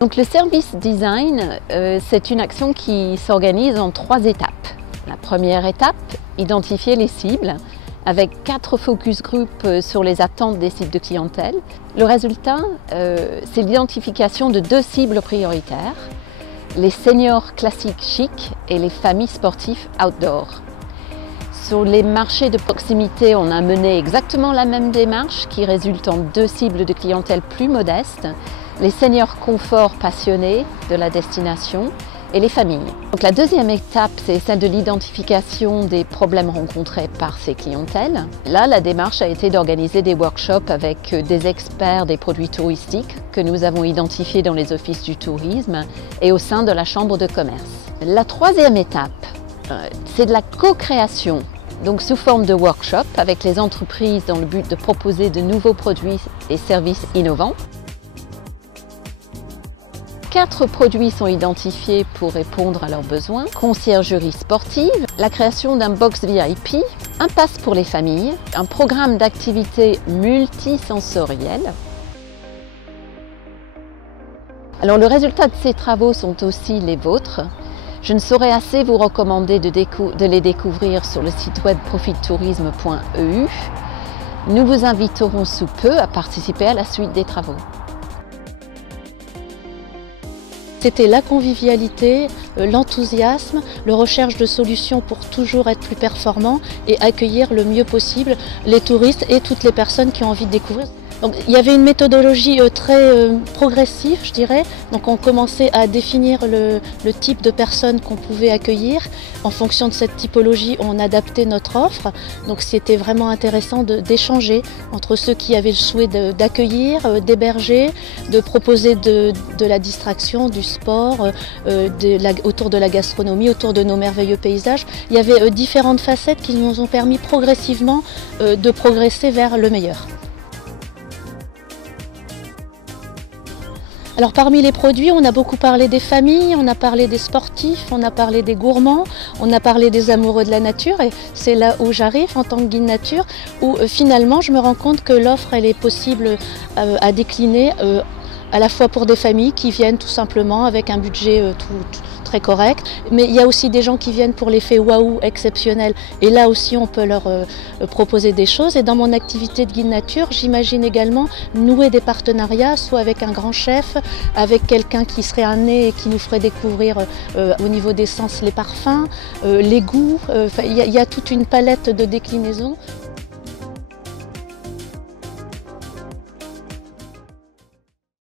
Donc le service design, c'est une action qui s'organise en 3 étapes. La première étape, identifier les cibles avec 4 focus groups sur les attentes des cibles de clientèle. Le résultat, c'est l'identification de 2 cibles prioritaires, les seniors classiques chic et les familles sportives outdoor. Sur les marchés de proximité, on a mené exactement la même démarche qui résulte en 2 cibles de clientèle plus modestes, les seniors confort passionnés de la destination et les familles. Donc la deuxième étape, c'est celle de l'identification des problèmes rencontrés par ces clientèles. Là, la démarche a été d'organiser des workshops avec des experts des produits touristiques que nous avons identifiés dans les offices du tourisme et au sein de la chambre de commerce. La troisième étape, c'est de la co-création, donc sous forme de workshop avec les entreprises dans le but de proposer de nouveaux produits et services innovants. 4 produits sont identifiés pour répondre à leurs besoins. Conciergerie sportive, la création d'un box VIP, un pass pour les familles, un programme d'activités multisensorielles. Alors le résultat de ces travaux sont aussi les vôtres. Je ne saurais assez vous recommander de les découvrir sur le site web profitourisme.eu. Nous vous inviterons sous peu à participer à la suite des travaux. C'était la convivialité, l'enthousiasme, la recherche de solutions pour toujours être plus performant et accueillir le mieux possible les touristes et toutes les personnes qui ont envie de découvrir. Donc, il y avait une méthodologie très progressive, je dirais. Donc on commençait à définir le type de personnes qu'on pouvait accueillir. En fonction de cette typologie, on adaptait notre offre. Donc c'était vraiment intéressant d'échanger entre ceux qui avaient le souhait d'accueillir, d'héberger, de proposer de la distraction, du sport, autour de la gastronomie, autour de nos merveilleux paysages. Il y avait différentes facettes qui nous ont permis progressivement de progresser vers le meilleur. Alors parmi les produits, on a beaucoup parlé des familles, on a parlé des sportifs, on a parlé des gourmands, on a parlé des amoureux de la nature et c'est là où j'arrive en tant que guide nature où finalement je me rends compte que l'offre elle est possible à décliner à la fois pour des familles qui viennent tout simplement avec un budget très correct, mais il y a aussi des gens qui viennent pour l'effet waouh exceptionnel et là aussi on peut leur proposer des choses. Et dans mon activité de guide nature, j'imagine également nouer des partenariats, soit avec un grand chef, avec quelqu'un qui serait un nez et qui nous ferait découvrir au niveau des sens les parfums, les goûts, il y a toute une palette de déclinaisons.